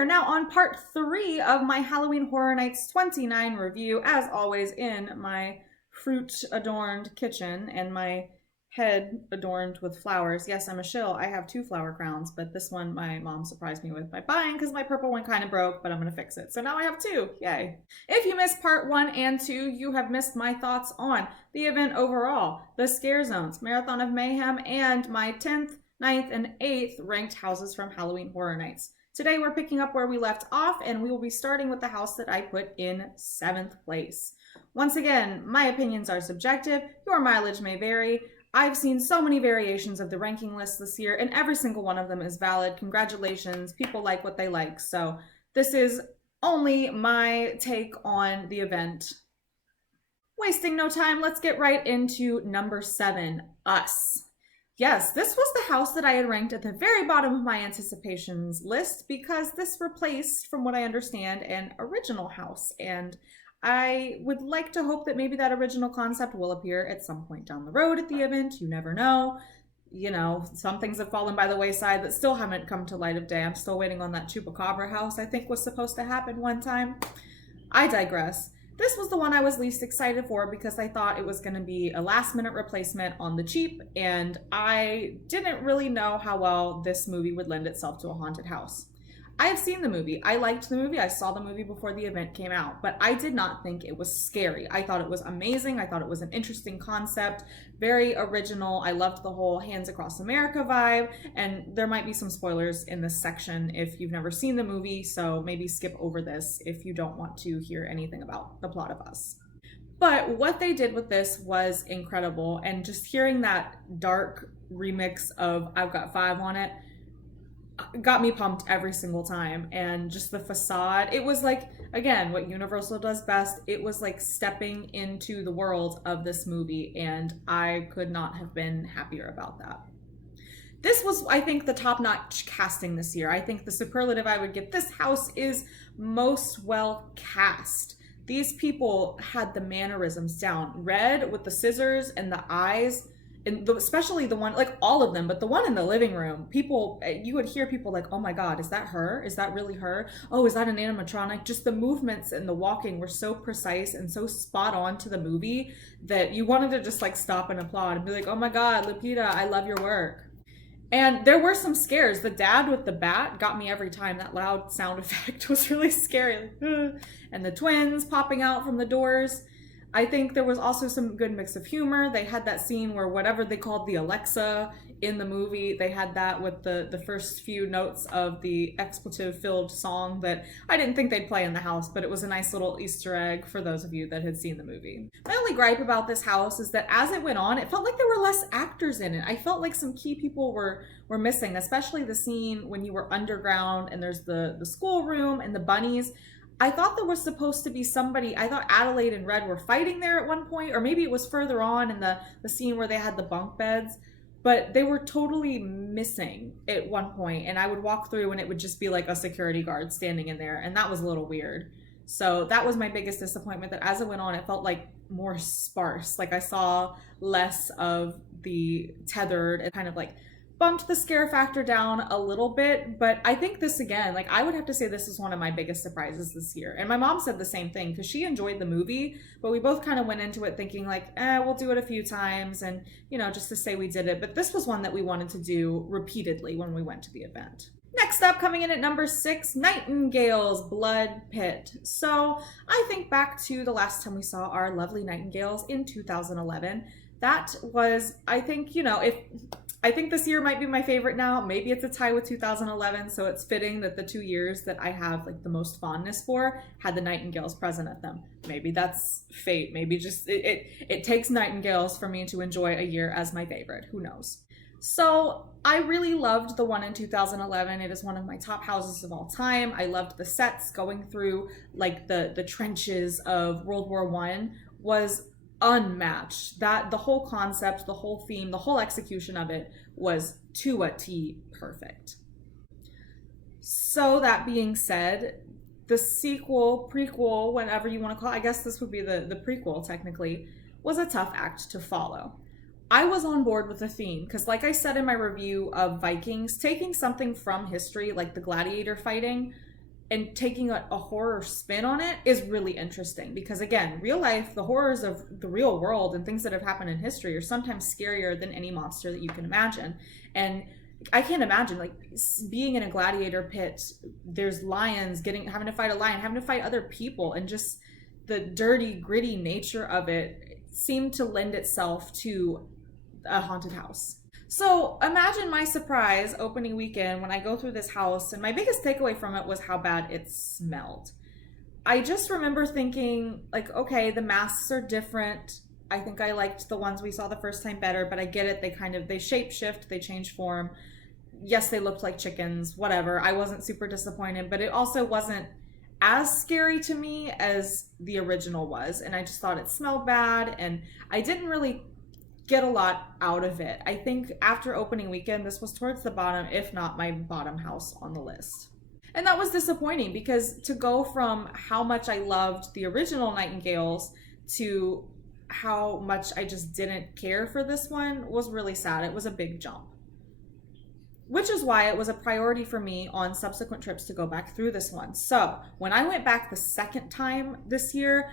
are now on part 3 of my Halloween Horror Nights 29 review, as always in my fruit-adorned kitchen and my head adorned with flowers. Yes, I'm a shill. I have 2 flower crowns, but this one my mom surprised me with by buying because my purple one kind of broke, but I'm going to fix it. So now I have 2. Yay. If you missed part 1 and 2, you have missed my thoughts on the event overall, the scare zones, Marathon of Mayhem, and my 10th, 9th, and 8th ranked houses from Halloween Horror Nights. Today we're picking up where we left off, and we will be starting with the house that I put in 7th place. Once again, my opinions are subjective. Your mileage may vary. I've seen so many variations of the ranking list this year, and every single one of them is valid. Congratulations. People like what they like. So this is only my take on the event. Wasting no time, let's get right into number 7, Us. Yes, this was the house that I had ranked at the very bottom of my anticipations list because this replaced, from what I understand, an original house. And I would like to hope that maybe that original concept will appear at some point down the road at the event. You never know. You know, some things have fallen by the wayside that still haven't come to light of day. I'm still waiting on that Chupacabra house I think was supposed to happen one time. I digress. This was the one I was least excited for because I thought it was going to be a last-minute replacement on the cheap, and I didn't really know how well this movie would lend itself to a haunted house. I have seen the movie. I liked the movie. I saw the movie before the event came out, but I did not think it was scary. I thought it was amazing. I thought it was an interesting concept, very original. I loved the whole Hands Across America vibe, and there might be some spoilers in this section if you've never seen the movie, so maybe skip over this if you don't want to hear anything about the plot of Us. But what they did with this was incredible, and just hearing that dark remix of I've Got Five on it got me pumped every single time. And just the facade, it was like, again, what Universal does best. It was like stepping into the world of this movie, and I could not have been happier about that. This was, I think, the top-notch casting this year. I think the superlative I would give this house is most well cast. These people had the mannerisms down. Red with the scissors and the eyes, and especially the one, like all of them, but the one in the living room, people, you would hear people like, oh my God, is that her? Is that really her? Oh, is that an animatronic? Just the movements and the walking were so precise and so spot on to the movie that you wanted to just like stop and applaud and be like, oh my God, Lupita, I love your work. And there were some scares. The dad with the bat got me every time. That loud sound effect was really scary. And the twins popping out from the doors. I think there was also some good mix of humor. They had that scene where whatever they called the Alexa in the movie, they had that with the first few notes of the expletive-filled song that I didn't think they'd play in the house, but it was a nice little Easter egg for those of you that had seen the movie. My only gripe about this house is that as it went on, it felt like there were less actors in it. I felt like some key people were missing, especially the scene when you were underground and there's the schoolroom and the bunnies. I thought there was supposed to be somebody, I thought Adelaide and Red were fighting there at one point, or maybe it was further on in the scene where they had the bunk beds, but they were totally missing at one point, and I would walk through and it would just be like a security guard standing in there, and that was a little weird. So that was my biggest disappointment, that as it went on, it felt like more sparse. Like I saw less of the tethered and kind of like bumped the scare factor down a little bit, but I think this again, like I would have to say this is one of my biggest surprises this year. And my mom said the same thing because she enjoyed the movie, but we both kind of went into it thinking like, we'll do it a few times and, you know, just to say we did it. But this was one that we wanted to do repeatedly when we went to the event. Next up, coming in at number 6, Nightingale's Blood Pit. So I think back to the last time we saw our lovely Nightingales in 2011. That was, I think, you know, I think this year might be my favorite now. Maybe it's a tie with 2011, so it's fitting that the 2 years that I have like the most fondness for had the Nightingales present at them. Maybe that's fate. Maybe just it takes Nightingales for me to enjoy a year as my favorite. Who knows? So I really loved the one in 2011. It is one of my top houses of all time. I loved the sets going through like the trenches of World War I was unmatched. That the whole concept, the whole theme, the whole execution of it was to a T perfect. So that being said, the sequel, prequel, whatever you want to call it, I guess this would be the prequel technically, was a tough act to follow. I was on board with the theme because like I said in my review of Vikings, taking something from history like the gladiator fighting and taking a horror spin on it is really interesting, because again, real life, the horrors of the real world and things that have happened in history are sometimes scarier than any monster that you can imagine. And I can't imagine like being in a gladiator pit. There's lions having to fight a lion, having to fight other people, and just the dirty, gritty nature of it seemed to lend itself to a haunted house. So imagine my surprise opening weekend when I go through this house, and my biggest takeaway from it was how bad it smelled. I just remember thinking, like, okay, the masks are different. I think I liked the ones we saw the first time better, but I get it. They shape shift, they change form. Yes, they looked like chickens, whatever. I wasn't super disappointed, but it also wasn't as scary to me as the original was. And I just thought it smelled bad, and I didn't really get a lot out of it. I think after opening weekend, this was towards the bottom, if not my bottom house on the list. And that was disappointing, because to go from how much I loved the original Nightingales to how much I just didn't care for this one was really sad. It was a big jump. Which is why it was a priority for me on subsequent trips to go back through this one. So when I went back the second time this year,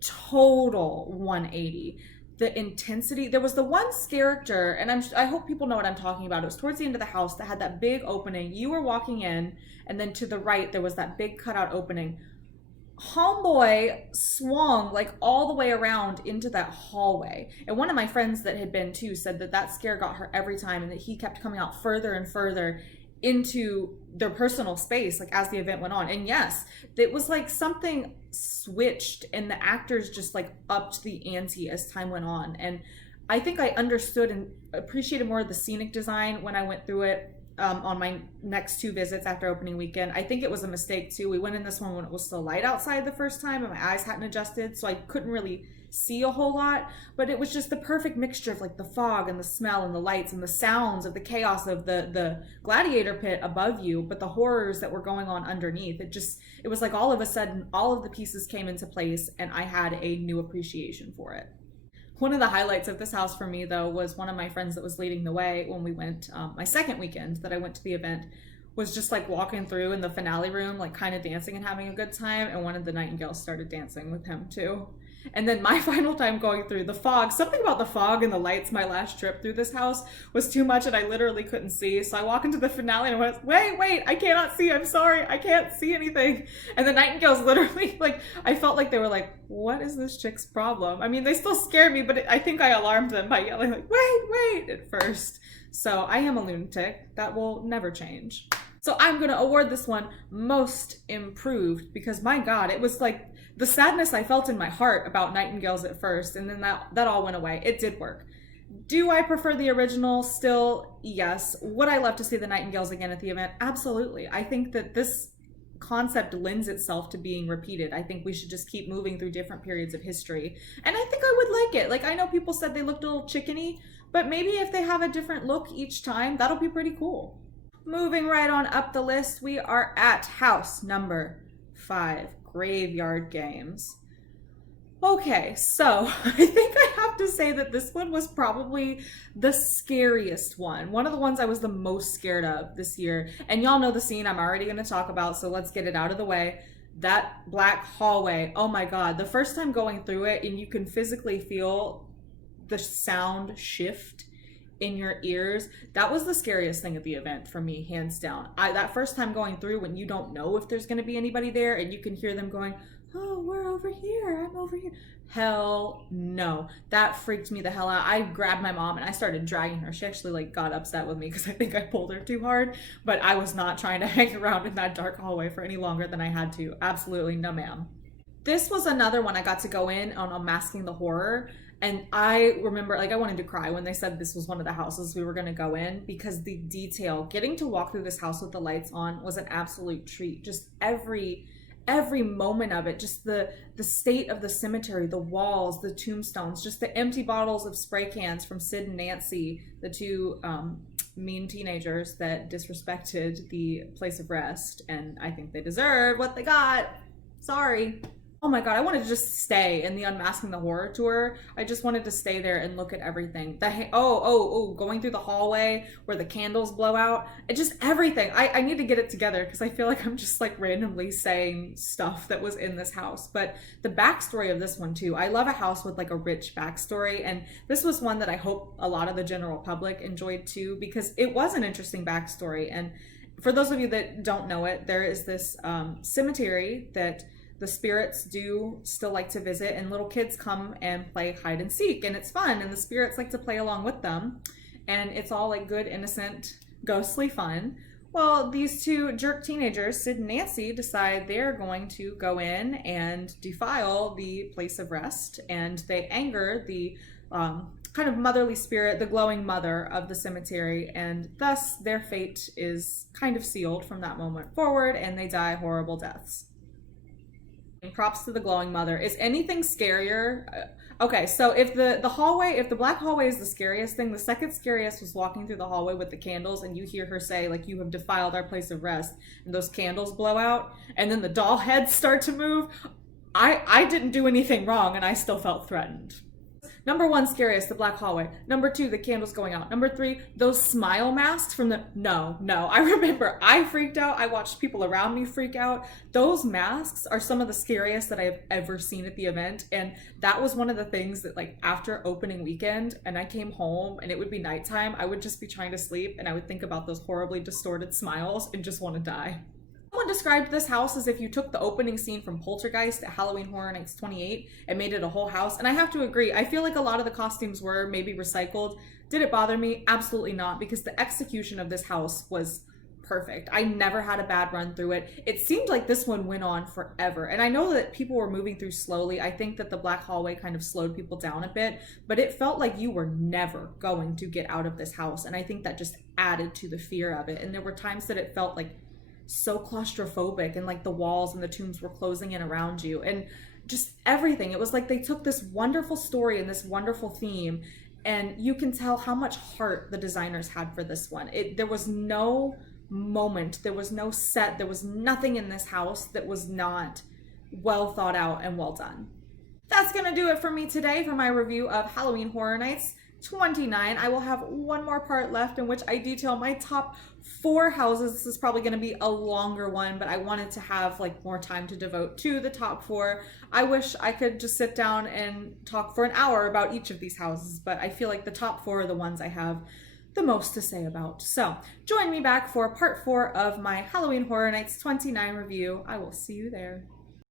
total 180. The intensity, there was the one character, and I hope people know what I'm talking about. It was towards the end of the house that had that big opening. You were walking in, and then to the right there was that big cutout opening. Homeboy swung like all the way around into that hallway, and one of my friends that had been too said that scare got her every time, and that he kept coming out further and further into their personal space, like as the event went on. And yes, it was like something switched, and the actors just like upped the ante as time went on. And I think I understood and appreciated more of the scenic design when I went through it on my next two visits after opening weekend. I think it was a mistake too. We went in this one when it was still light outside the first time, and my eyes hadn't adjusted, so I couldn't really see a whole lot. But it was just the perfect mixture of like the fog and the smell and the lights and the sounds of the chaos of the gladiator pit above you, but the horrors that were going on underneath. It was like all of a sudden all of the pieces came into place, and I had a new appreciation for it. One of the highlights of this house for me, though, was one of my friends that was leading the way when we went, my second weekend that I went to the event, was just like walking through in the finale room, like kind of dancing and having a good time. And one of the Nightingales started dancing with him too. And then my final time going through the fog, something about the fog and the lights my last trip through this house was too much, and I literally couldn't see. So I walk into the finale and I went, wait, I cannot see. I'm sorry. I can't see anything. And the Nightingales literally, like, I felt like they were like, what is this chick's problem? I mean, they still scared me, but I think I alarmed them by yelling like, wait at first. So I am a lunatic. That will never change. So I'm going to award this one most improved, because my God, it was like the sadness I felt in my heart about Nightingales at first, and then that all went away. It did work. Do I prefer the original still? Yes. Would I love to see the Nightingales again at the event? Absolutely. I think that this concept lends itself to being repeated. I think we should just keep moving through different periods of history. And I think I would like it. Like, I know people said they looked a little chickeny, but maybe if they have a different look each time, that'll be pretty cool. Moving right on up the list, we are at house number 5, Graveyard Games. Okay, so I think I have to say that this one was probably the scariest one. One of the ones I was the most scared of this year. And y'all know the scene I'm already going to talk about, so let's get it out of the way. That black hallway, oh my God. The first time going through it, and you can physically feel the sound shift in your ears, that was the scariest thing at the event for me, hands down. That first time going through, when you don't know if there's going to be anybody there, and you can hear them going, oh, we're over here, I'm over here. Hell no. That freaked me the hell out. I grabbed my mom and I started dragging her. She actually like got upset with me because I think I pulled her too hard, but I was not trying to hang around in that dark hallway for any longer than I had to. Absolutely no, ma'am. This was another one I got to go in on Unmasking the Horror. And I remember, like, I wanted to cry when they said this was one of the houses we were going to go in, because the detail, getting to walk through this house with the lights on was an absolute treat. Just every moment of it, just the state of the cemetery, the walls, the tombstones, just the empty bottles of spray cans from Sid and Nancy, the two mean teenagers that disrespected the place of rest. And I think they deserved what they got. Sorry. Oh my god, I wanted to just stay in the Unmasking the Horror tour. I just wanted to stay there and look at everything. Going through the hallway where the candles blow out. It just everything. I need to get it together because I feel like I'm just like randomly saying stuff that was in this house. But the backstory of this one too. I love a house with like a rich backstory, and this was one that I hope a lot of the general public enjoyed too because it was an interesting backstory. And for those of you that don't know it, there is this cemetery that the spirits do still like to visit, and little kids come and play hide and seek, and it's fun, and the spirits like to play along with them, and it's all like good, innocent, ghostly fun. Well, these two jerk teenagers, Sid and Nancy, decide they're going to go in and defile the place of rest, and they anger the kind of motherly spirit, the glowing mother of the cemetery, and thus their fate is kind of sealed from that moment forward, and they die horrible deaths. Props to the glowing mother. Is anything scarier? Okay, so if the black hallway is the scariest thing, the second scariest was walking through the hallway with the candles and you hear her say, like, you have defiled our place of rest, and those candles blow out, and then the doll heads start to move. I didn't do anything wrong and I still felt threatened. Number one, scariest, the black hallway. Number two, the candles going out. Number three, those smile masks from the, no. I remember I freaked out. I watched people around me freak out. Those masks are some of the scariest that I've ever seen at the event. And that was one of the things that, like, after opening weekend and I came home and it would be nighttime, I would just be trying to sleep and I would think about those horribly distorted smiles and just want to die. Someone described this house as if you took the opening scene from Poltergeist at Halloween Horror Nights 28 and made it a whole house. And I have to agree, I feel like a lot of the costumes were maybe recycled. Did it bother me? Absolutely not, because the execution of this house was perfect. I never had a bad run through it. It seemed like this one went on forever. And I know that people were moving through slowly. I think that the black hallway kind of slowed people down a bit, but it felt like you were never going to get out of this house. And I think that just added to the fear of it. And there were times that it felt like so claustrophobic, and like the walls and the tombs were closing in around you, and just everything. It was like they took this wonderful story and this wonderful theme, and you can tell how much heart the designers had for this one. There was no moment, there was no set, there was nothing in this house that was not well thought out and well done. That's gonna do it for me today for my review of Halloween Horror Nights 29. I will have one more part left in which I detail my top 4 houses. This is probably going to be a longer one, but I wanted to have like more time to devote to the top 4. I wish I could just sit down and talk for an hour about each of these houses, but I feel like the top 4 are the ones I have the most to say about. So join me back for part 4 of my Halloween Horror Nights 29 review. I will see you there.